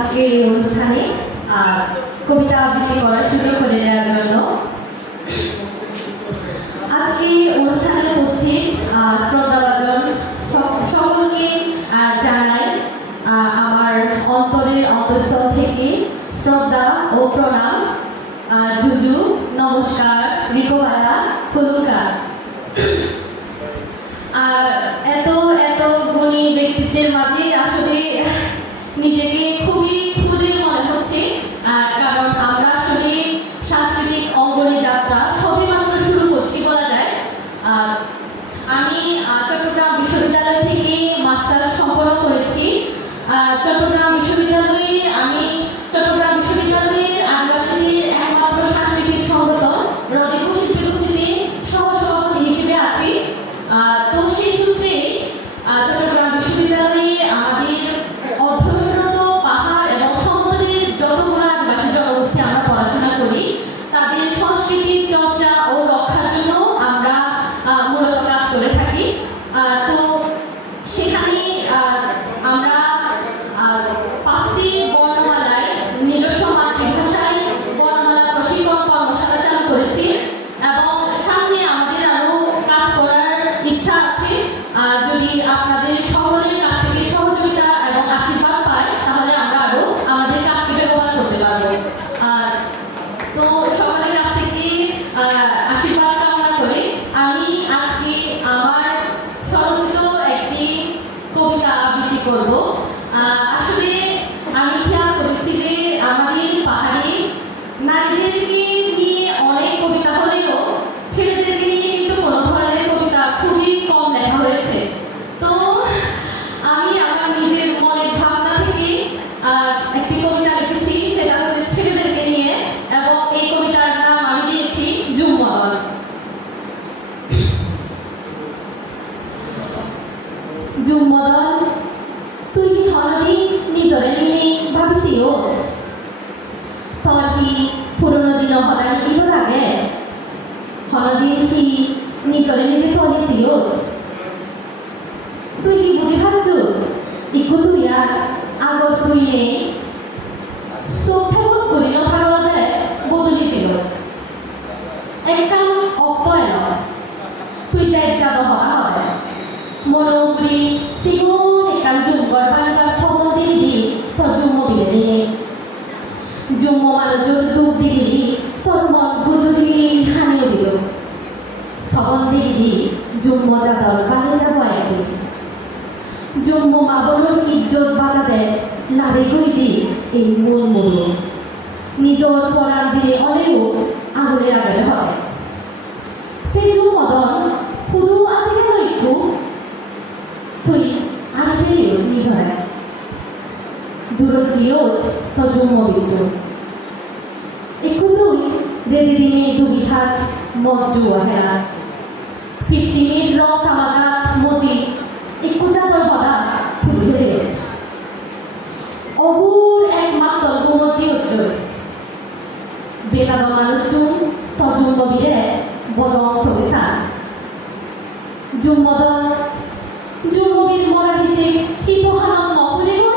আজকের এই অনুষ্ঠানে কবিতা আবৃত্তি করার সুযোগ করে দেওয়ার জন্য। আজকে অনুষ্ঠানে উপস্থিত শ্রদ্ধাভাজন সকলকে জানাই আমার অন্তরের অন্তঃস্থল থেকে শ্রদ্ধা ও প্রণাম। জুজু, নমস্কার, রিকোবালা, কুলুকা। আর এত গুণী ব্যক্তিত্বের মাঝে আসলে নিজেকে খুবই ক্ষুদ্র মনে হচ্ছে, কারণ আমরা আসলে সাংস্কৃতিক অঙ্গনে যাত্রা সবই মাত্র শুরু করছি বলা যায়। আমি চট্টগ্রাম বিশ্ববিদ্যালয় থেকে মাস্টার্স সম্পন্ন করেছি। চট্টগ্রাম বিশ্ববিদ্যালয়ে আমি চট্টগ্রাম বিশ্ববিদ্যালয়ের আদিবাসীদের একমাত্র সাংস্কৃতিক সংগঠন রদিকু শিল্পীগোষ্ঠীতে সহসভাপতি হিসেবে আছি। তো সেই সূত্রে চট্টগ্রাম বিশ্ববিদ্যালয়ে আমাদের অধ্যয়নরত পাহাড় এবং সমতলের যতগুলো আদিবাসী জনগোষ্ঠী আমরা পড়াশোনা করি, তাদের সংস্কৃতির চর্চা ও রক্ষার জন্য আমরা মূলত কাজ করে থাকি। তো সেখানে আমরা 5টি বর্ণমালায় নিজস্ব মাতৃভাষায় বর্ণমালা প্রশিক্ষণ কর্মশালা চালু করেছি এবং সামনে আমাদের আরও কাজ করার ইচ্ছা আছে। যদি আপনাদের সকলের কাছ থেকে সহযোগিতা এবং আশীর্বাদ পাই, তাহলে আমরা আরও আমাদের কাজকে ব্যবহার করতে পারবো। তো সকলের কাছ থেকে আশীর্বাদ কামনা করে আমি আজকে আমার স্বরচিত একটি কবিতা আবৃত্তি করব। আসলে আমি খেয়াল করেছি যে আমাদের পাহাড়ে নারীদেরকে নিয়ে অনেক কবিতা হলেও ছেলেদেরকে নিয়ে কিন্তু কোনো ধরনের কবিতা খুবই কম লেখা হয়েছে। তো আমি আমার নিজের মনের ভাবনা থেকে একটি কবিতা লিখেছি, সেটা হচ্ছে ছেলেদেরকে নিয়ে, এবং এই কবিতার নাম আমি দিয়েছি জুম্মদন। জুম্মদন, তুই কি হলদি নিজরে নিয়ে ভাবিছি ওজ? তোর কি পুরনো দিন হদানি ইতো লাগে? হলদি কি নিজরে নিজে তলিছি ওজ? তুই কি বুঝি ভাবছুস ইকু তুই আর আগর তুই নেই চোখে বোধ করি নথাগতে বদলিছিল একখান অক্ত এল তুই দেখ যা দহরা হয় মনোপুরি সিগুন একান জুম্বর বাড়িকার সবল দিলি তোর জুম্ম বিলে জুম্ম মানুষজন দুধ দিলি তোর মন গুজুরি হানিয়ে দিল সবল দিলি জুম্ম যাদর বাড়ি যাব একদিন জম্মু মাবরুর ইজ্জত বাঁচাতে লাভে কইলি এই মূল মূল নিজর পরাণ দিয়ে অনেও আগুনের আগে হয় সেই জুম্মদন শুধু আজিকে লইকু তুই আর ফেলিও নিজরে দূরত জিওত তো জুম্ম বিদ্যু একু তুই রেদি দিনে দুগি থাচ মজ্জুয়া হেলা ফিফটিনের রং তামাকা মজি একটু চাদর হদা ফুল হয়েছ অগুর এক মাত্র গুমজি উজ্জ্বল বেকাদ মানুষজন তজুম্ব বিরে বজং সবিসা জুম্মদন জুম্মবির মরা হিসে হিপহানন নকরে গো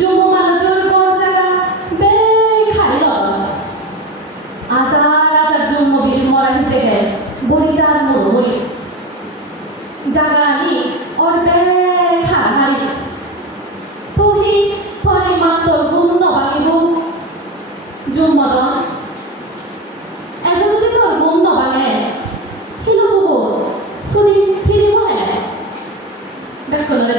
জুম্ম মানুষজন কোন জায়গা বে খালি লল আজার জুম্মবির মরা হিসে গে বরিজার মুড়ি জাগানি और बैठा हारी तो ही थोड़ी मात्र गुम न बागिबो जुम्मदन ऐसा तुझे तो गुम न बागे हिलो बुगो सुनी फिरी वो है बैठ कर लगे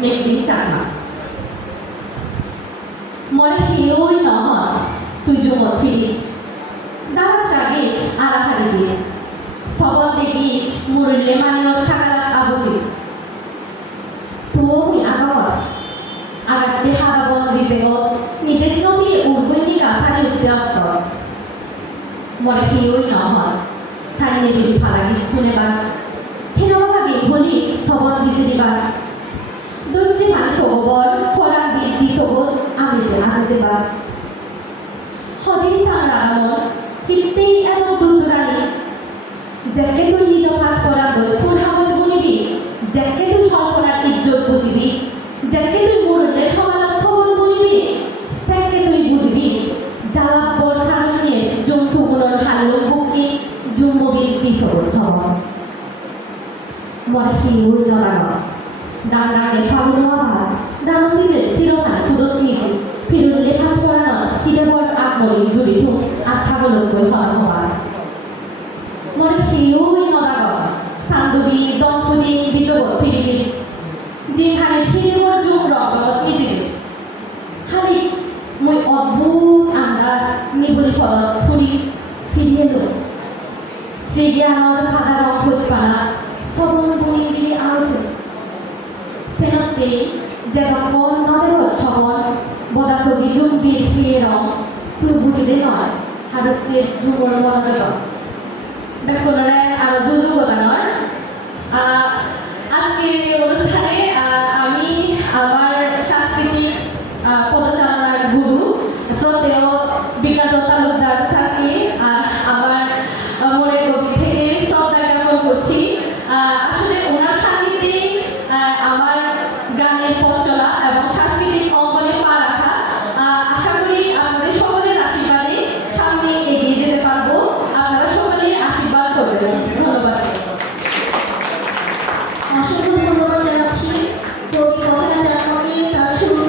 মেঘদিন চাকমা মরে হিউই নহয় তুই জমত ফিরিস দাঁড়া চাগিস আরা হারিবি সবল দেখিস মুরলে মানিও সাকারাত আবুজি তুমি আগাবার আগাতে হারাবন রিজেগত নিজের নবী উর্বৈনি রাসানি উদ্যক্ত মরে হিউই নহয় তাই নেবিলি ফালাগি শুনেবার থেরবাগে বলি সবল বিজেরিবার দৈত্যে মানে সগবর ফরান বৃদ্ধি সবল আমি যে আসতেবার হদেই সাংরামন হিত্তেই এত দুদরানি যাকে তুই নিজ কাজ করার দই সুরহাবজ বলিবি যাকে তুই সরকার ইজ্জত বুঝিবি যাকে তুই মরলে সমাজ সবল বলিবি যাকে তুই বুঝবি জ্বালা পর সামনে জন্তুগুলোর হালো বুকে জুম্ববৃত্তি সবল সবল মরে হিউই নরাগ দাঁড়াগে ফাগুন হওয়া দানসিলে চিরকাল খুদত মিজি ফিরুলে ফাঁস করানো হিদেবর আত্মরি জড়িত আত্মাগলকই হওয়া হওয়া মরে হিউই নরাগ সান্দুবি দম্পতি বিজগ ফিরিবি যেখানে ফিরিবর যুগ রগত মিজি হারি মই অদ্ভুত আন্দার নিবলি ফলত ফুরি ফিরিয়ে এলো শ্রীজ্ঞানর ফাদার অক্ষত পাড়া সবল বনি বিলি আলোচে সেনতে যেতক্ষণ নদের সবল বদাচবি জুম্বি ফিরে রং তুই বুঝলে নয় হারুচ্ছের যুগর মনোযোগ ব্যাকুলরে আরো যুগতানোর আজকের এই অনুষ্ঠানে